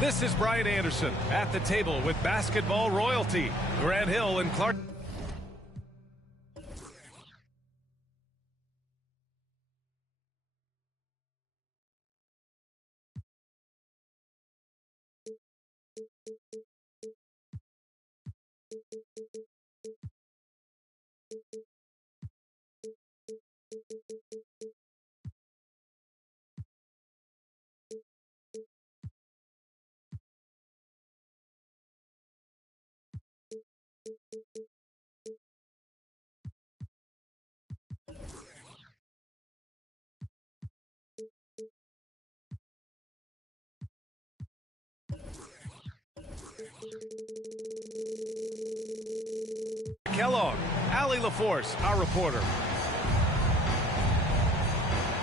This is Brian Anderson at the table with basketball royalty, Grant Hill and Clark. Kellogg, Allie LaForce, our reporter.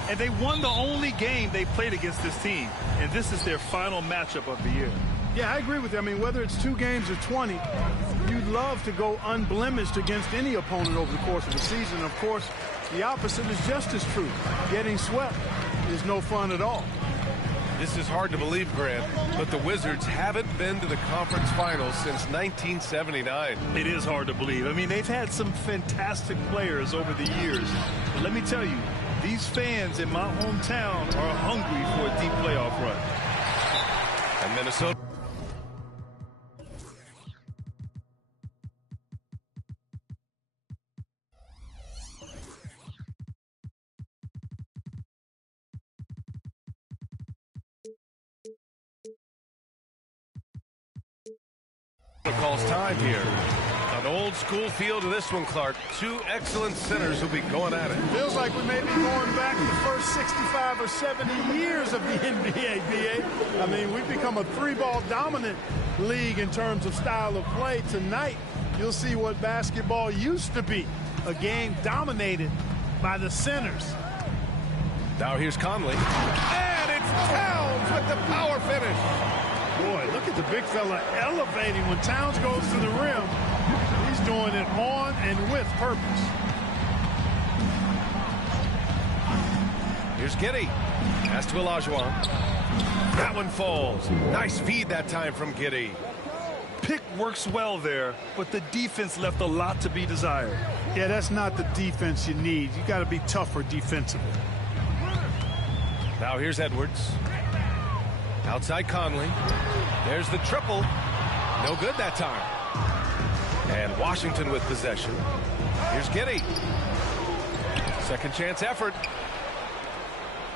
And they won the only game they played against this team. And this is their final matchup of the year. Yeah, I agree with you. I mean, whether it's 2 games or 20, you'd love to go unblemished against any opponent over the course of the season. Of course, the opposite is just as true. Getting swept is no fun at all. This is hard to believe, Grant, but the Wizards haven't been to the conference finals since 1979. It is hard to believe. I mean, they've had some fantastic players over the years. But let me tell you, these fans in my hometown are hungry for a deep playoff run. And Minnesota. Calls time here. An old school feel to this one, Clark. 2 excellent centers will be going at it. Feels like we may be going back the first 65 or 70 years of the NBA, BA. I mean, we've become a 3-ball dominant league in terms of style of play. Tonight, you'll see what basketball used to be, a game dominated by the centers. Now here's Conley. And it's Towns with the power finish. Boy, look at the big fella elevating when Towns goes to the rim. He's doing it on and with purpose. Here's Giddey. Pass to Olajuwon. That one falls. Nice feed that time from Giddey. Pick works well there, but the defense left a lot to be desired. Yeah, that's not the defense you need. You got to be tougher defensively. Now here's Edwards. Outside Conley. There's the triple. No good that time. And Washington with possession. Here's Giddey. Second chance effort.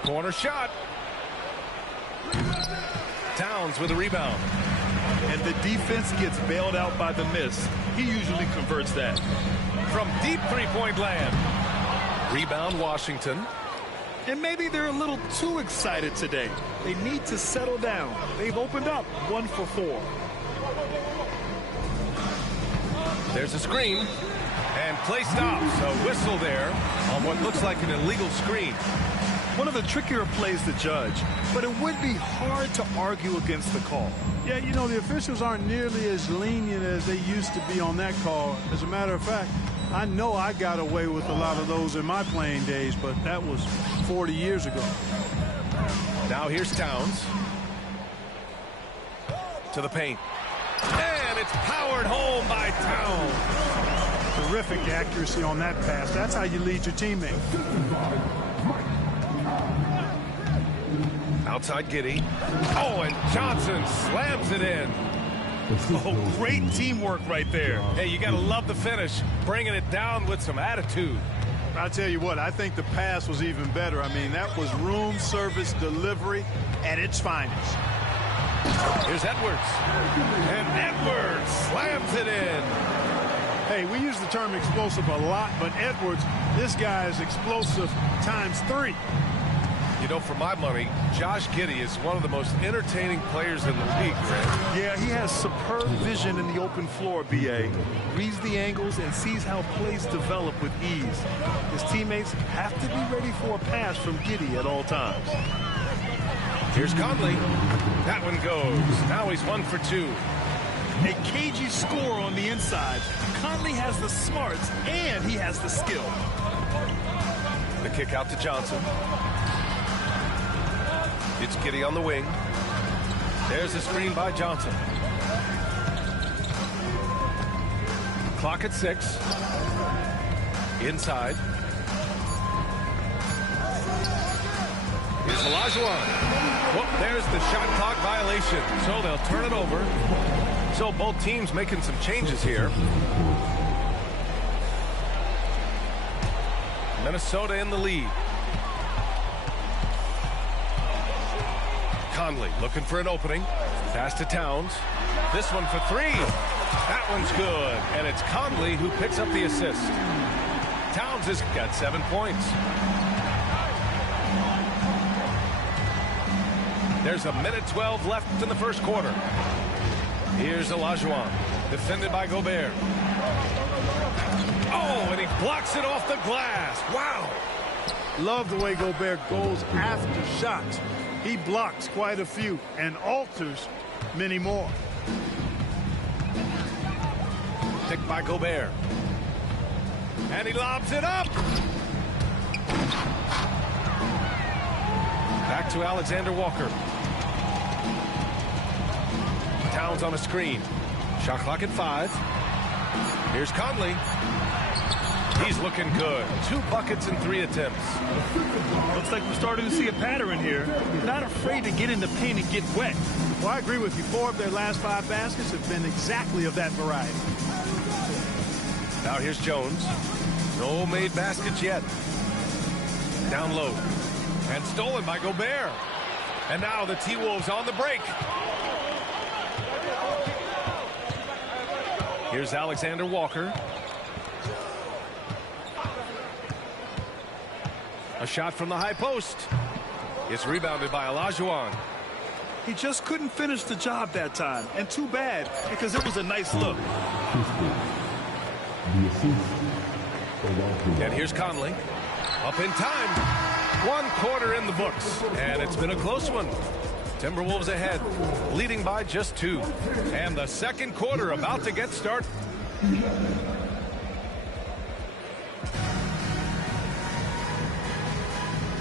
Corner shot. Towns with a rebound. And the defense gets bailed out by the miss. He usually converts that. From deep three-point land. Rebound Washington. And maybe they're a little too excited today. They need to settle down. They've opened up 1 for 4. There's a screen. And play stops. A whistle there on what looks like an illegal screen. One of the trickier plays to judge, but it would be hard to argue against the call. Yeah, you know, the officials aren't nearly as lenient as they used to be on that call. As a matter of fact, I know I got away with a lot of those in my playing days, but that was 40 years ago. Now here's Towns. To the paint. And it's powered home by Towns. Terrific accuracy on that pass. That's how you lead your teammate. Outside Giddey. Oh, and Johnson slams it in. Oh, great teamwork right there. Hey, you got to love the finish. Bringing it down with some attitude. I'll tell you what, I think the pass was even better. I mean, that was room service delivery at its finest. Here's Edwards. And Edwards slams it in. Hey, we use the term explosive a lot, but Edwards, this guy is explosive times 3. You know, for my money, Josh Giddey is one of the most entertaining players in the league, Grant. Yeah, he has superb vision in the open floor, B.A. Reads the angles and sees how plays develop with ease. His teammates have to be ready for a pass from Giddey at all times. Here's Conley. That one goes. Now he's 1 for 2. A cagey score on the inside. Conley has the smarts and he has the skill. The kick out to Johnson. It's Giddey on the wing. There's a screen by Johnson. Clock at 6. Inside. Here's Olajuwon. Whoop, there's the shot clock violation. So they'll turn it over. So both teams making some changes here. Minnesota in the lead. Conley looking for an opening. Pass to Towns. This one for 3. That one's good. And it's Conley who picks up the assist. Towns has got 7 points. There's a minute 12 left in the first quarter. Here's Olajuwon, defended by Gobert. Oh, and he blocks it off the glass. Wow. Love the way Gobert goes after shots. He blocks quite a few and alters many more. Picked by Gobert. And he lobs it up. Back to Alexander Walker. Towns on a screen. Shot clock at 5. Here's Conley. He's looking good. 2 buckets in 3 attempts. Looks like we're starting to see a pattern here. Not afraid to get in the paint and get wet. Well, I agree with you. 4 of their last 5 baskets have been exactly of that variety. Now here's Jones. No made baskets yet. Down low. And stolen by Gobert. And now the T-Wolves on the break. Here's Alexander Walker. A shot from the high post. It's rebounded by Olajuwon. He just couldn't finish the job that time. And too bad, because it was a nice look. And here's Conley. Up in time. 1 quarter in the books. And it's been a close one. Timberwolves ahead, leading by just 2. And the second quarter about to get started.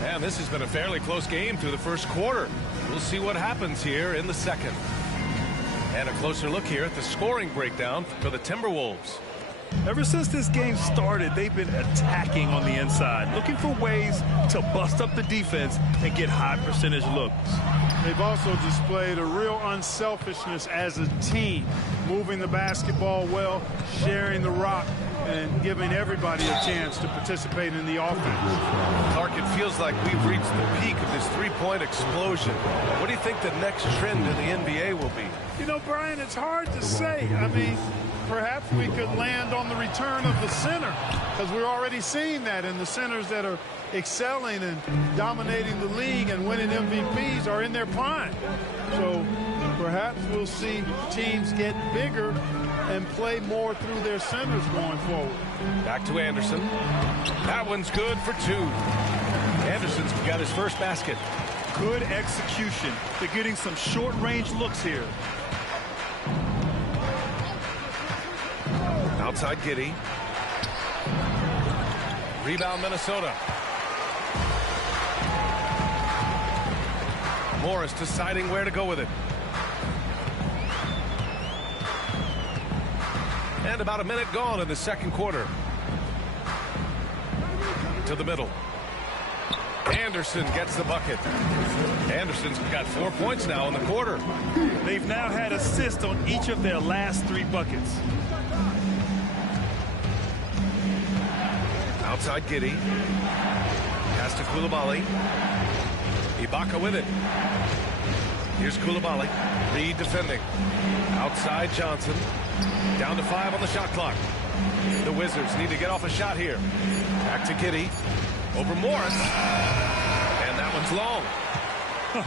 And this has been a fairly close game through the first quarter. We'll see what happens here in the second. And a closer look here at the scoring breakdown for the Timberwolves. Ever since this game started, they've been attacking on the inside, looking for ways to bust up the defense and get high percentage looks. They've also displayed a real unselfishness as a team, moving the basketball well, sharing the rock, and giving everybody a chance to participate in the offense. Clark, it feels like we've reached the peak of this three-point explosion. What do you think the next trend in the NBA will be? You know, Brian, it's hard to say. I mean, perhaps we could land on the return of the center, because we're already seeing that in the centers that are excelling and dominating the league and winning MVPs are in their prime. So perhaps we'll see teams get bigger and play more through their centers going forward. Back to Anderson. That one's good for 2. Anderson's got his first basket. Good execution. They're getting some short-range looks here. Outside Giddey. Rebound Minnesota. Morris deciding where to go with it. And about a minute gone in the second quarter. To the middle. Anderson gets the bucket. Anderson's got 4 points now in the quarter. They've now had assists on each of their last 3 buckets. Outside Giddey. Pass to Coulibaly. Ibaka with it. Here's Coulibaly. Reed defending. Outside Johnson. Down to 5 on the shot clock. The Wizards need to get off a shot here. Back to Giddey. Over Morris. And that one's long.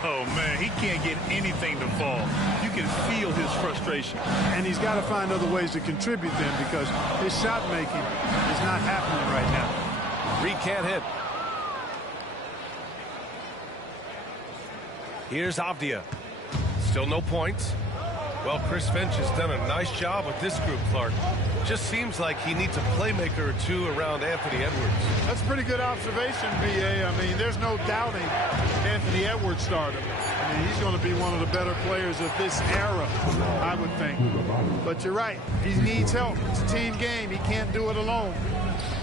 Oh, man, he can't get anything to fall. You can feel his frustration. And he's got to find other ways to contribute then, because his shot making is not happening right now. Reed can't hit. Here's Avdia. Still no points. Well, Chris Finch has done a nice job with this group, Clark. Just seems like he needs a playmaker or 2 around Anthony Edwards. That's a pretty good observation, B.A. I mean, there's no doubting Anthony Edwards started. I and he's going to be one of the better players of this era, I would think. But you're right. He needs help. It's a team game. He can't do it alone.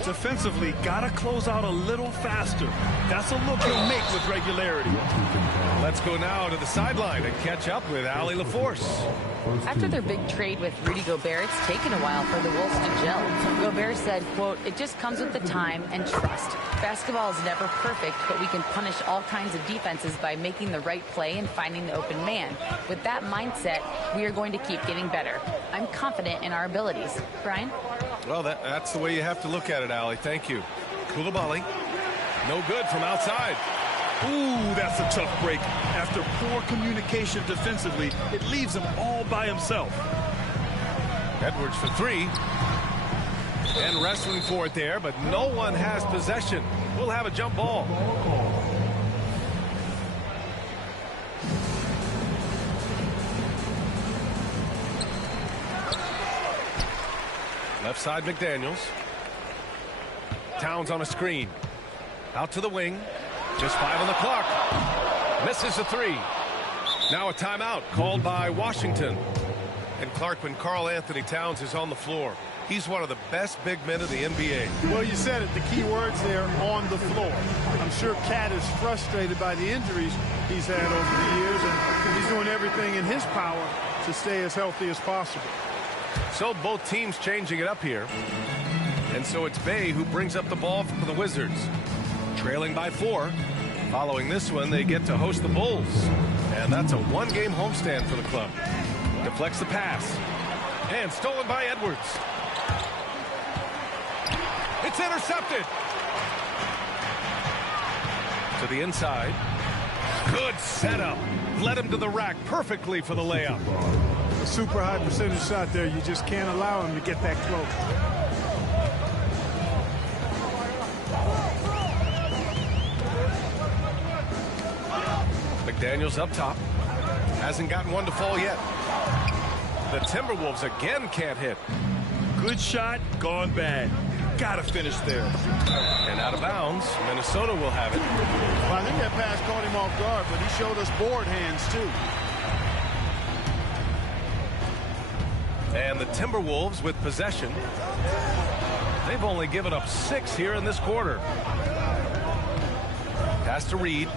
Defensively, got to close out a little faster. That's a look he'll make with regularity. Let's go now to the sideline and catch up with Allie LaForce. After their big trade with Rudy Gobert, it's taken a while for the Wolves to gel. Gobert said, quote, "It just comes with the time and trust. Basketball is never perfect, but we can punish all kinds of defenses by making the right play and finding the open man. With that mindset, we are going to keep getting better. I'm confident in our abilities." Brian? Well, that's the way you have to look at it, Allie. Thank you. Koulibaly. No good from outside. Ooh, that's a tough break. After poor communication defensively, it leaves him all by himself. Edwards for three. And wrestling for it there, but no one has possession. We'll have a jump ball. Left side, McDaniels. Towns on a screen. Out to the wing. Just 5 on the clock. Misses the three. Now a timeout called by Washington. And Clark, when Karl Anthony Towns is on the floor, he's one of the best big men of the NBA. Well, you said it. The key words there, on the floor. I'm sure Cat is frustrated by the injuries he's had over the years, and he's doing everything in his power to stay as healthy as possible. So both teams changing it up here. And so it's Bay who brings up the ball for the Wizards. Trailing by 4. Following this one, they get to host the Bulls. And that's a one-game homestand for the club. Deflects the pass. And stolen by Edwards. It's intercepted. To the inside. Good setup. Led him to the rack perfectly for the layup. A super high percentage shot there. You just can't allow him to get that close. McDaniels up top. Hasn't gotten one to fall yet. The Timberwolves again can't hit. Good shot, gone bad. Gotta finish there. And out of bounds, Minnesota will have it. Well, I think that pass caught him off guard, but he showed us board hands too. And the Timberwolves with possession. They've only given up 6 here in this quarter. Pass to Reed.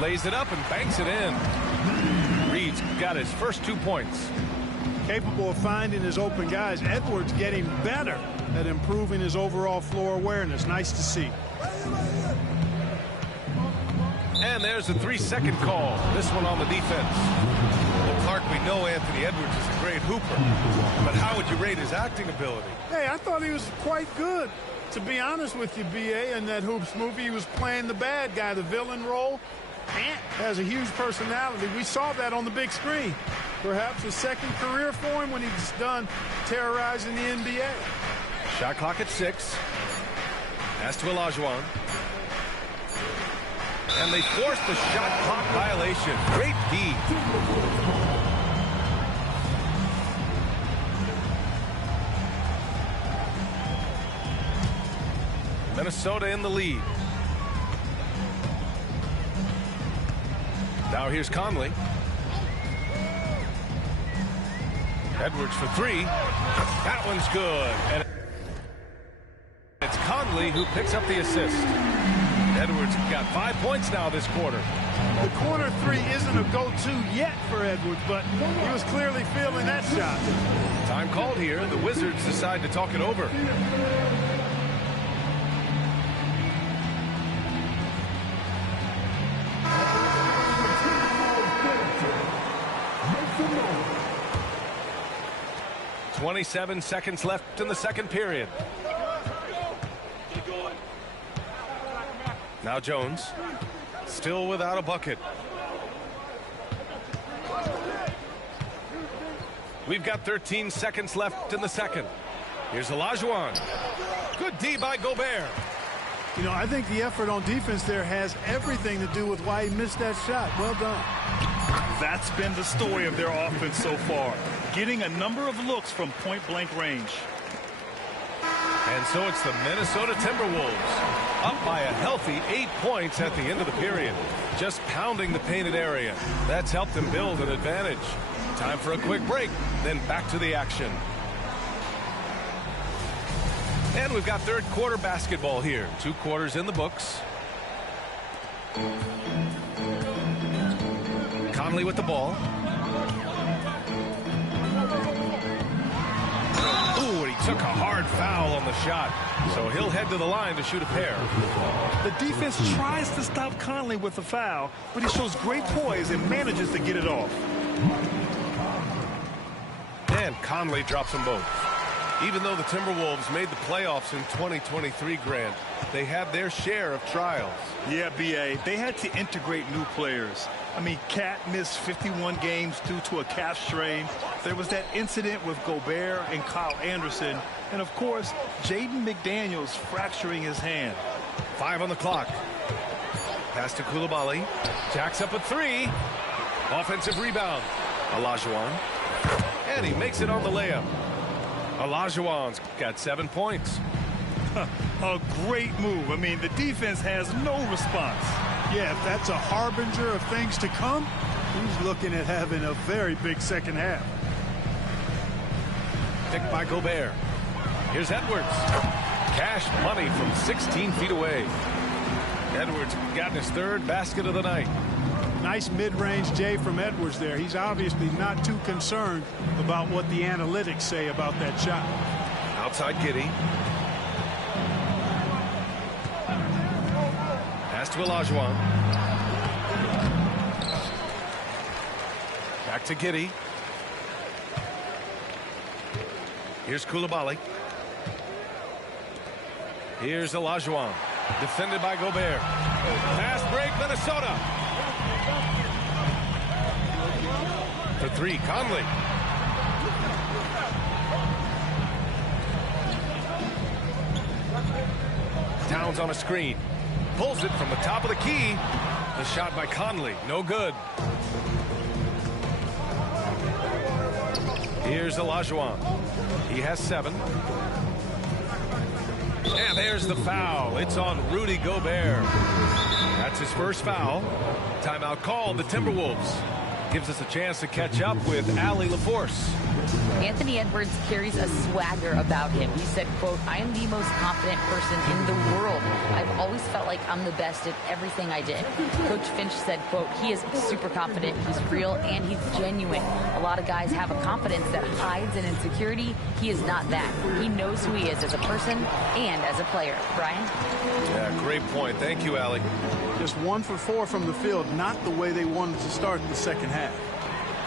Lays it up and banks it in. Reed's got his first 2 points. Capable of finding his open guys. Edwards getting better at improving his overall floor awareness. Nice to see. And there's a 3-second call. This one on the defense. Well, Clark, we know Anthony Edwards is a great hooper. But how would you rate his acting ability? Hey, I thought he was quite good. To be honest with you, B.A., in that Hoops movie, he was playing the bad guy, the villain role. Ant has a huge personality. We saw that on the big screen. Perhaps a second career for him when he's done terrorizing the NBA. Shot clock at 6. Pass to Olajuwon. And they force the shot clock violation. Great D. Minnesota in the lead. Now here's Conley. Edwards for 3. That one's good. And it's Conley who picks up the assist. Edwards got 5 points now this quarter. The corner 3 isn't a go-to yet for Edwards, but he was clearly feeling that shot. Time called here. The Wizards decide to talk it over. .27 seconds left in the second period. Now Jones, still without a bucket. We've got 13 seconds left in the second. Here's Olajuwon. Good D by Gobert. You know, I think the effort on defense there has everything to do with why he missed that shot. Well done. That's been the story of their offense so far. Getting a number of looks from point-blank range. And so it's the Minnesota Timberwolves up by a healthy 8 points at the end of the period. Just pounding the painted area. That's helped them build an advantage. Time for a quick break, then back to the action. And we've got third quarter basketball here. 2 quarters in the books. Conley with the ball. Ooh, and he took a hard foul on the shot. So he'll head to the line to shoot a pair. The defense tries to stop Conley with a foul, but he shows great poise and manages to get it off. And Conley drops them both. Even though the Timberwolves made the playoffs in 2023, Grant, they had their share of trials. Yeah, B.A., they had to integrate new players. I mean, Cat missed 51 games due to a calf strain. There was that incident with Gobert and Kyle Anderson. And, of course, Jaden McDaniels fracturing his hand. 5 on the clock. Pass to Coulibaly. Jacks up a 3. Offensive rebound. Olajuwon. And he makes it on the layup. Olajuwon's got 7 points. A great move. I mean, the defense has no response. Yeah, if that's a harbinger of things to come, he's looking at having a very big second half. Picked by Gobert. Here's Edwards. Cash money from 16 feet away. Edwards got his 3rd basket of the night. Nice mid-range J from Edwards there. He's obviously not too concerned about what the analytics say about that shot. Outside Giddey. Pass to Olajuwon. Back to Giddey. Here's Coulibaly. Here's Olajuwon. Defended by Gobert. Fast break, Minnesota. For 3, Conley. Towns on a screen. Pulls it from the top of the key. The shot by Conley. No good. Here's Olajuwon. He has 7. And there's the foul. It's on Rudy Gobert. That's his first foul. Timeout called. The Timberwolves. Gives us a chance to catch up with Allie LaForce. Anthony Edwards carries a swagger about him. He said, quote, "I am the most confident person in the world. I've always felt like I'm the best at everything I did." Coach Finch said, quote, "He is super confident, he's real, and he's genuine. A lot of guys have a confidence that hides an insecurity. He is not that. He knows who he is as a person and as a player." Brian? Yeah, great point. Thank you, Allie. Just 1 for 4 from the field, not the way they wanted to start the second half.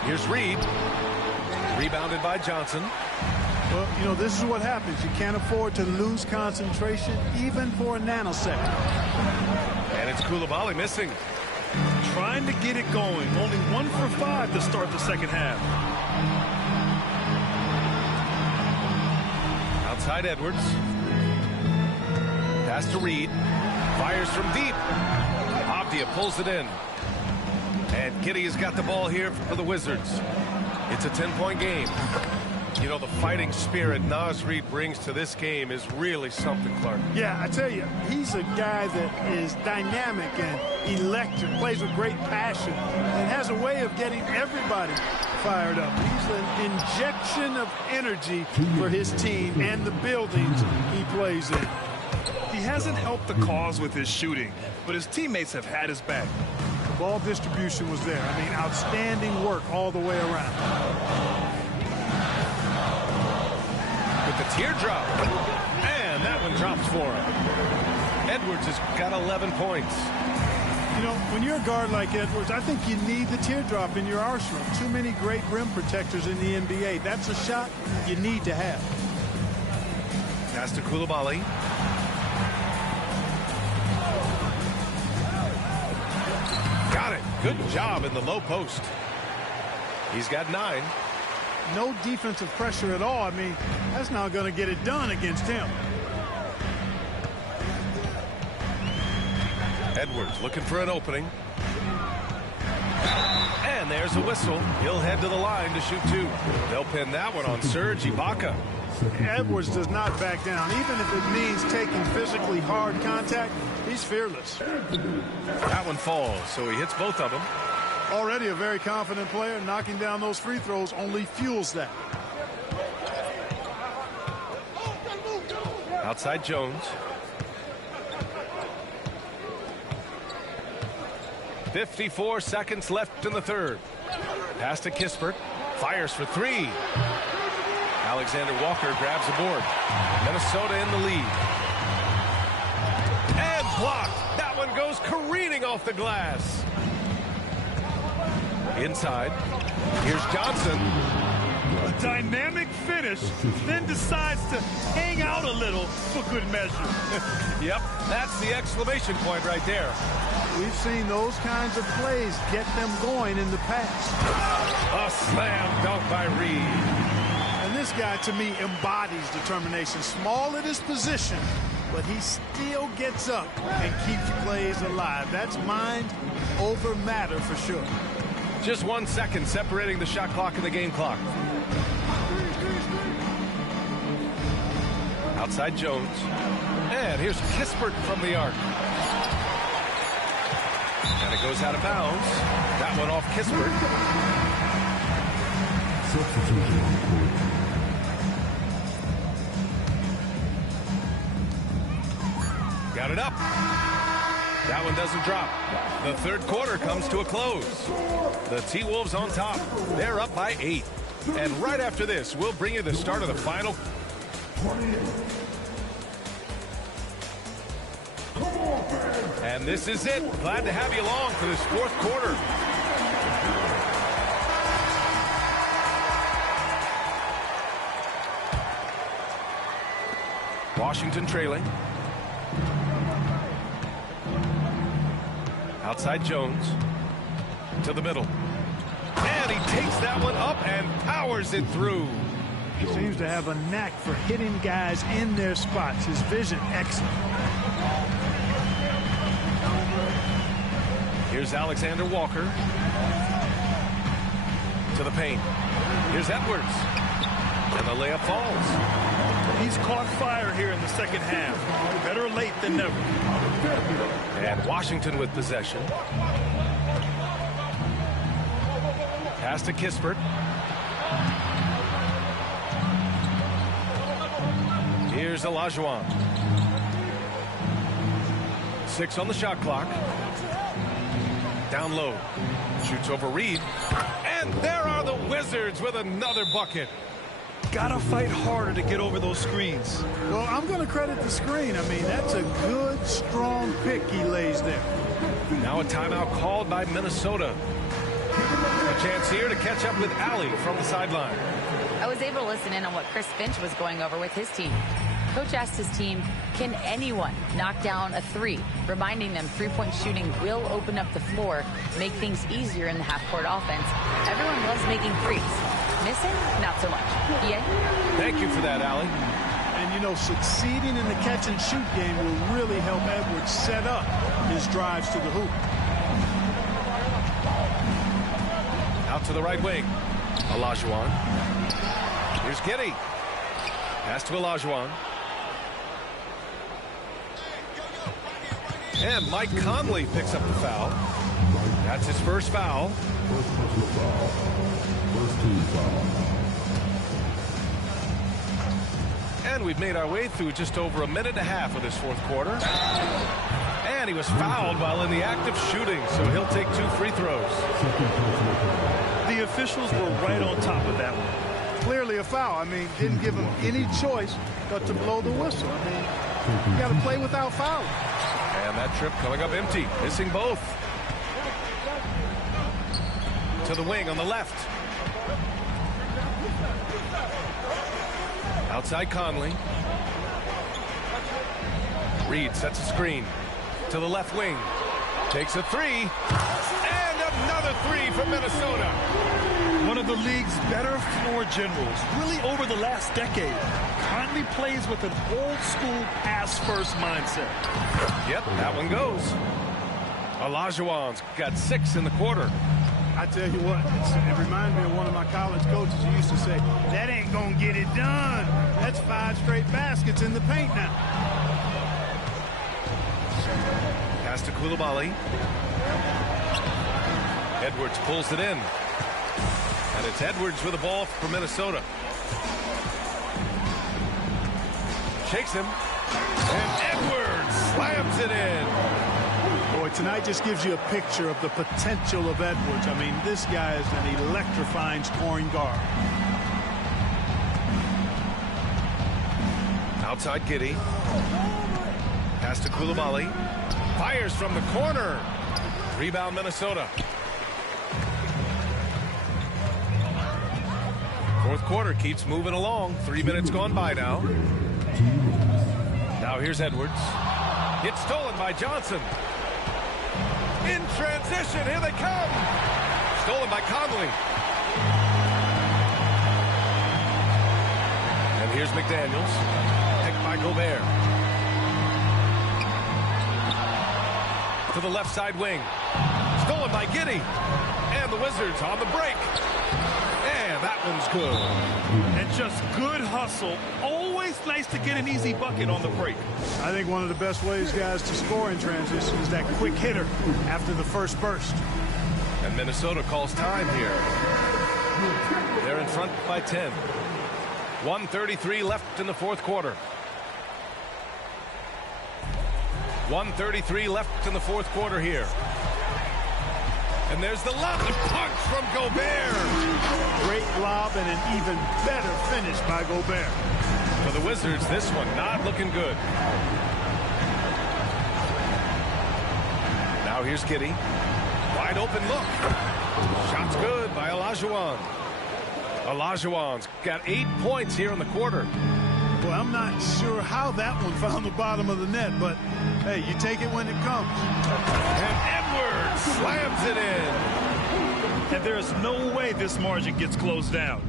Here's Reed. Rebounded by Johnson. Well, you know, this is what happens. You can't afford to lose concentration even for a nanosecond. And it's Coulibaly missing. Trying to get it going. Only 1 for 5 to start the second half. Outside Edwards. Pass to Reed. Fires from deep. Avdia pulls it in. And Giddey has got the ball here for the Wizards. It's a 10-point game. You know, the fighting spirit Naz Reid brings to this game is really something, Clark. Yeah, I tell you, he's a guy that is dynamic and electric, plays with great passion, and has a way of getting everybody fired up. He's an injection of energy for his team and the buildings he plays in. He hasn't helped the cause with his shooting, but his teammates have had his back. The ball distribution was there. I mean, outstanding work all the way around. With the teardrop. And that one drops for him. Edwards has got 11 points. You know, when you're a guard like Edwards, I think you need the teardrop in your arsenal. Too many great rim protectors in the NBA. That's a shot you need to have. Pass to Coulibaly. Got it. Good job in the low post. He's got 9. No defensive pressure at all. I mean, that's not going to get it done against him. Edwards looking for an opening. And there's a whistle. He'll head to the line to shoot 2. They'll pin that one on Serge Ibaka. Edwards does not back down. Even if it means taking physically hard contact, he's fearless. That one falls, so he hits both of them. Already a very confident player. Knocking down those free throws only fuels that. Outside Jones. 54 seconds left in the third. Pass to Kispert. Fires for three. Alexander Walker grabs the board. Minnesota in the lead. And blocked. That one goes careening off the glass. Inside. Here's Johnson. A dynamic finish, then decides to hang out a little for good measure. Yep, that's the exclamation point right there. We've seen those kinds of plays get them going in the past. A slam dunk by Reed. And this guy, to me, embodies determination. Small at his position, but he still gets up and keeps plays alive. That's mind over matter for sure. Just 1 second separating the shot clock and the game clock. Outside Jones. And here's Kispert from the arc. And it goes out of bounds. That one off Kispert. Got it up. That one doesn't drop. The third quarter comes to a close. The T-Wolves on top. They're up by 8. And right after this, we'll bring you the start of the final. And this is it. Glad to have you along for this fourth quarter. Washington trailing. Outside Jones. To the middle. And he takes that one up and powers it through. He seems to have a knack for hitting guys in their spots. His vision, excellent. Here's Alexander Walker. To the paint. Here's Edwards. And the layup falls. He's caught fire here in the second half. Better late than never. And Washington with possession. Pass to Kispert. Here's Olajuwon. 6 on the shot clock. Down low. Shoots over Reed. And there are the Wizards with another bucket. Gotta fight harder to get over those screens. Well, I'm going to credit the screen. I mean, that's a good, strong pick he lays there. Now a timeout called by Minnesota. A chance here to catch up with Allie from the sideline. I was able to listen in on what Chris Finch was going over with his team. Coach asked his team, can anyone knock down a three? Reminding them three-point shooting will open up the floor, make things easier in the half-court offense. Everyone loves making threes. Missing? Not so much. Yeah? Thank you for that, Allie. And, you know, succeeding in the catch-and-shoot game will really help Edwards set up his drives to the hoop. Out to the right wing. Olajuwon. Here's Giddey. Pass to Olajuwon. And Mike Conley picks up the foul. That's his first foul. And we've made our way through just over a minute and a half of this fourth quarter. And he was fouled while in the act of shooting, so he'll take 2 free throws. The officials were right on top of that one. Clearly a foul. I mean, didn't give him any choice but to blow the whistle. I mean, you got to play without fouling. And that trip coming up empty, missing both. To the wing on the left. Outside Conley. Reed sets a screen. To the left wing. Takes a three. And another three from Minnesota. One of the league's better floor generals, really over the last decade. Conley plays with an old-school pass-first mindset. Yep, that one goes. Olajuwon's got 6 in the quarter. I tell you what, it reminds me of one of my college coaches who used to say, that ain't going to get it done. That's 5 straight baskets in the paint now. Pass to Coulibaly. Edwards pulls it in. And it's Edwards with the ball for Minnesota. Shakes him. And Edwards slams it in. Boy, tonight just gives you a picture of the potential of Edwards. I mean, this guy is an electrifying scoring guard. Outside Giddey. Pass to Coulibaly. Fires from the corner. Rebound Minnesota. Fourth quarter keeps moving along. 3 minutes gone by now. Now here's Edwards. It's stolen by Johnson. In transition, here they come. Stolen by Conley. And here's McDaniels. Picked by Gobert. To the left side wing. Stolen by Giddey. And the Wizards on the break. And that one's good. And just good hustle. Always nice to get an easy bucket on the break. I think one of the best ways, guys, to score in transition is that quick hitter after the first burst. And Minnesota calls time here. They're in front by 10. 1:33 left in the fourth quarter. 1:33 left in the fourth quarter here. And there's the lob, the punch from Gobert. Great lob and an even better finish by Gobert. For the Wizards, this one not looking good. Now here's Giddey. Wide open look. Shot's good by Olajuwon. Olajuwon's got 8 points here in the quarter. Well, I'm not sure how that one found the bottom of the net, but hey, you take it when it comes. And Edwards slams it in. And there's no way this margin gets closed down.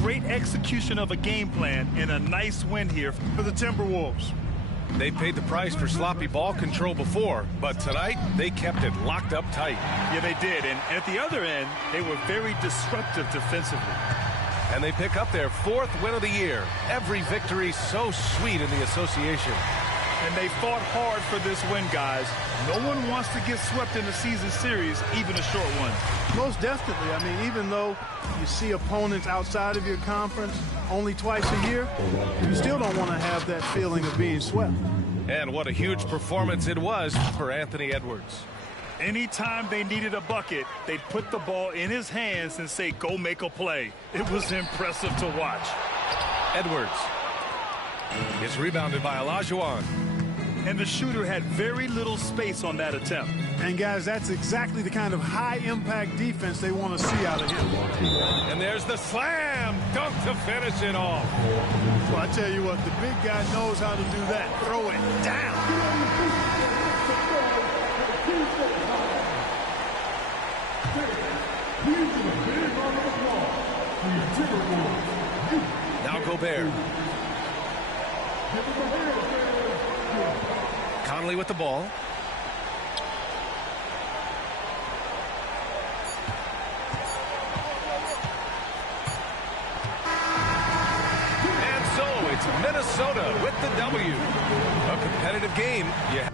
Great execution of a game plan and a nice win here For the Timberwolves. They paid the price for sloppy ball control before, but tonight they kept it locked up tight. Yeah, they did. And at the other end, they were very disruptive defensively. And they pick up their 4th win of the year. Every victory so sweet in the association. And they fought hard for this win, guys. No one wants to get swept in the season series, even a short one. Most definitely. I mean, even though you see opponents outside of your conference only twice a year, you still don't want to have that feeling of being swept. And what a huge performance it was for Anthony Edwards. Anytime they needed a bucket, they'd put the ball in his hands and say, go make a play. It was impressive to watch. Edwards is rebounded by Olajuwon. And the shooter had very little space on that attempt. And, guys, that's exactly the kind of high-impact defense they want to see out of him. And there's the slam dunk to finish it off. Well, I tell you what, the big guy knows how to do that. Throw it down. Now Gobert. Conley with the ball. And so it's Minnesota with the W. A competitive game. Yeah.